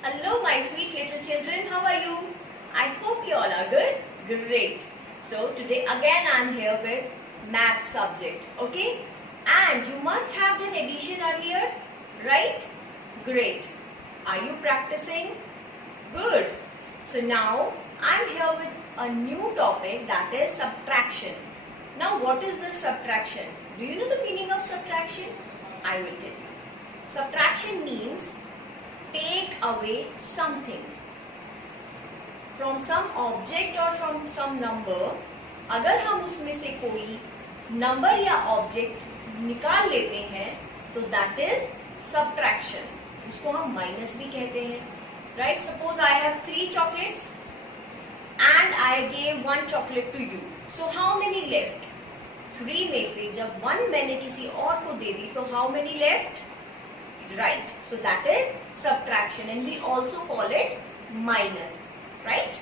Hello my sweet little children, how are you? I hope you all are good. Great. So today again I am here with math subject, okay? And you must have done addition earlier, right? Great. Are you practicing? Good. So now I am here with a new topic, that is subtraction. Now what is this subtraction? Do you know the meaning of subtraction? I will tell you. Subtraction means take away something from some object or from some number. अगर हम उसमें से कोई number या object निकाल लेते हैं तो दैट इज सब्ट्रैक्शन. उसको हम माइनस भी कहते हैं, right? Suppose I have 3 chocolates and I gave 1 chocolate to you. So how many left? 3 में से जब 1 मैंने किसी और को दे दी तो how many left? Right. So that is subtraction and we also call it minus. Right?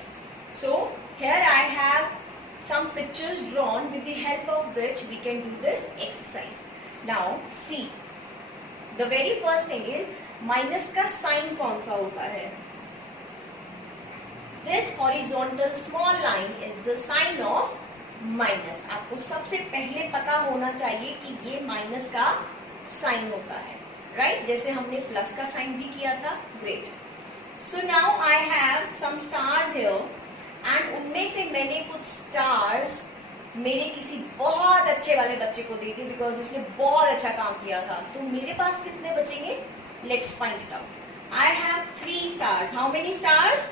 So here I have some pictures drawn with the help of which we can do this exercise. Now see. The very first thing is minus का sign कौन सा होता है? This horizontal small line is the sign of minus. आपको सबसे पहले पता होना चाहिए कि ये माइनस का साइन होता है, राइट? जैसे हमने प्लस का साइन भी किया था. Great. So now I have some stars here and उनमें से मैंने कुछ स्टार्स मेरे किसी बहुत अच्छे वाले बच्चे को दे दिए बिकॉज उसने बहुत अच्छा काम किया था. तो मेरे पास कितने बचेंगे? Let's find it out. I have 3 stars. How many stars?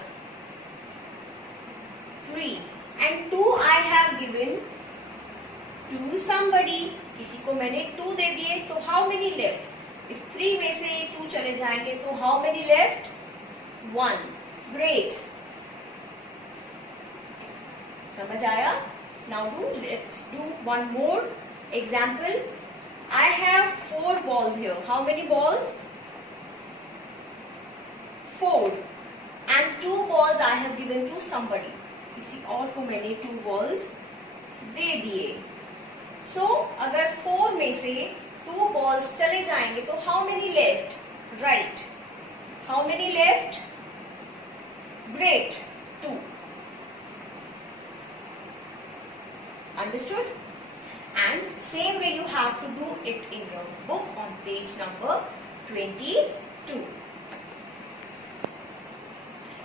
3. And 2 I have given to somebody. किसी को मैंने 2 दे दिए तो हाउ मेनी लेफ्ट? If 3 में से 2 चले जाएंगे तो how many left? 1. Great. समझ आया? Now let's do one more example. I have 4 balls here. How many balls? 4. And 2 balls I have given to somebody. किसी और को मैंने 2 balls दे दिए. So अगर 4 में से 2 balls चले जाएंगे तो how many left? Right. How many left? Great. 2. Understood? And same way you have to do it in your book on page number 22.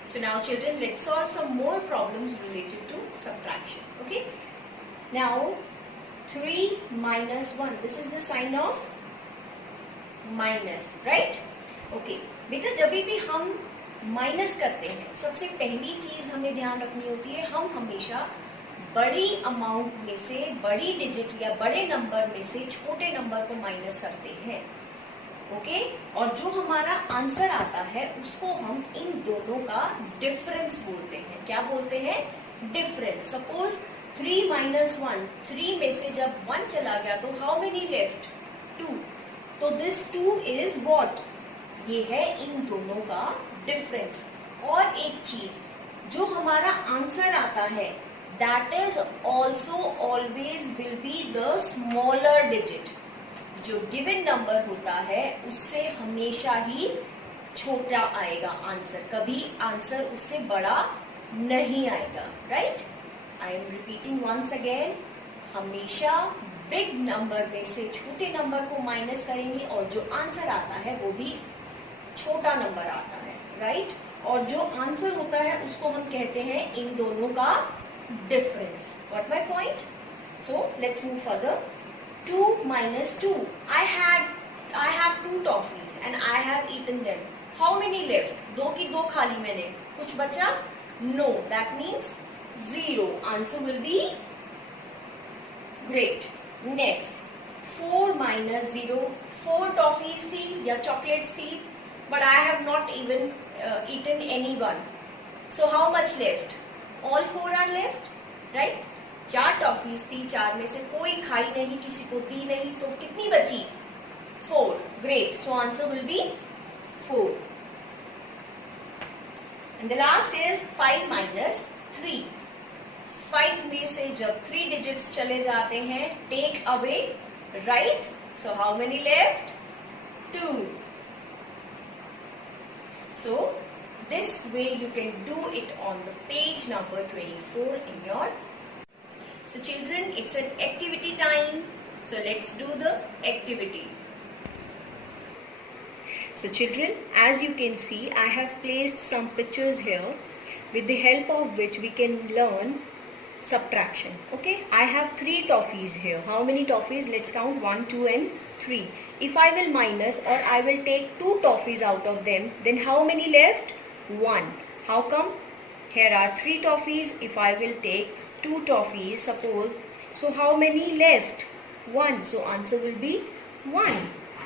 So now children, let's solve some more problems related to subtraction. Okay? Now 3 minus 1. This is the sign of minus, right? Okay. बेटा जब भी हम minus करते हैं सबसे पहली चीज हमें ध्यान रखनी होती है, हम हमेशा बड़ी अमाउंट में से, बड़ी डिजिट या बड़े नंबर में से छोटे नंबर को माइनस करते हैं. ओके? और जो हमारा आंसर आता है उसको हम इन दोनों का डिफरेंस बोलते हैं. क्या बोलते हैं? डिफरेंस. Suppose 3 minus 1. 3 में से जब 1 चला गया तो हाउ मेनी लेफ्ट? 2. तो दिस 2 इज व्हाट? ये है इन दोनों का डिफरेंस. और एक चीज जो हमारा आंसर आता है that is also always will be the smaller digit. जो गिवन नंबर होता है उससे हमेशा ही छोटा आएगा आंसर. कभी आंसर उससे बड़ा नहीं आएगा, right? I am repeating once again. हमेशा बिग नंबर में से छोटे नंबर को माइनस करेंगे और जो आंसर आता है वो भी छोटा नंबर आता है, राइट? और जो आंसर होता है उसको हम कहते हैं इन दोनों का difference. Got my point? So let's move further. 2 minus 2. I have 2 toffees and I have eaten them. How many left? 2 की 2 खा ली मैंने. कुछ बचा? No. That means 0. Answer will be great. Next, 4 minus 0. 4 toffees थी या chocolates थी, but I have not even eaten any one. So how much left? All 4 are left, right? 4 toffees थी, 4 में से कोई खाई नहीं, किसी को दी नहीं, तो कितनी बची? 4. Great. So answer will be 4. And the last is 5 minus 3. 5 में से जब 3 डिजिट्स चले जाते हैं take away, right? So how many left? 2. So this way you can do it on the page number 24 in your. So children, it's an activity time. So let's do the activity. So children, as you can see, I have placed some pictures here with the help of which we can learn subtraction. Okay, I have 3 toffees here. How many toffees? Let's count 1, 2 and 3. If I will minus or I will take 2 toffees out of them, then how many left? 1. How come? Here are 3 toffees. If I will take 2 toffees, suppose, so how many left? 1. So answer will be 1.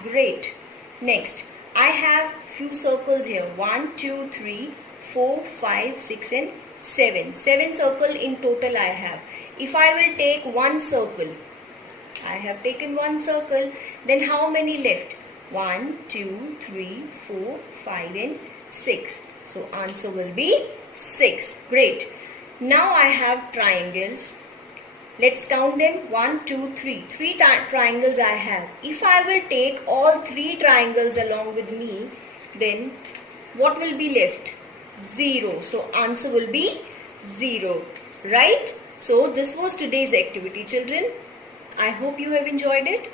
Great. Next, I have few circles here. 1, 2, 3, 4, 5, 6 and 7. 7 circle in total I have. If I will take 1 circle, I have taken 1 circle, then how many left? 1, 2, 3, 4, 5 and 6. So answer will be 6. Great. Now I have triangles. Let's count them. 1, 2, 3. 3 triangles I have. If I will take all 3 triangles along with me, then what will be left? 0. So answer will be 0. Right? So this was today's activity, children. I hope you have enjoyed it.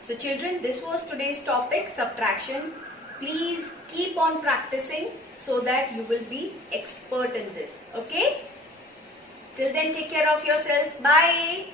So children, this was today's topic, subtraction. Please keep on practicing so that you will be expert in this. Okay? Till then, take care of yourselves. Bye.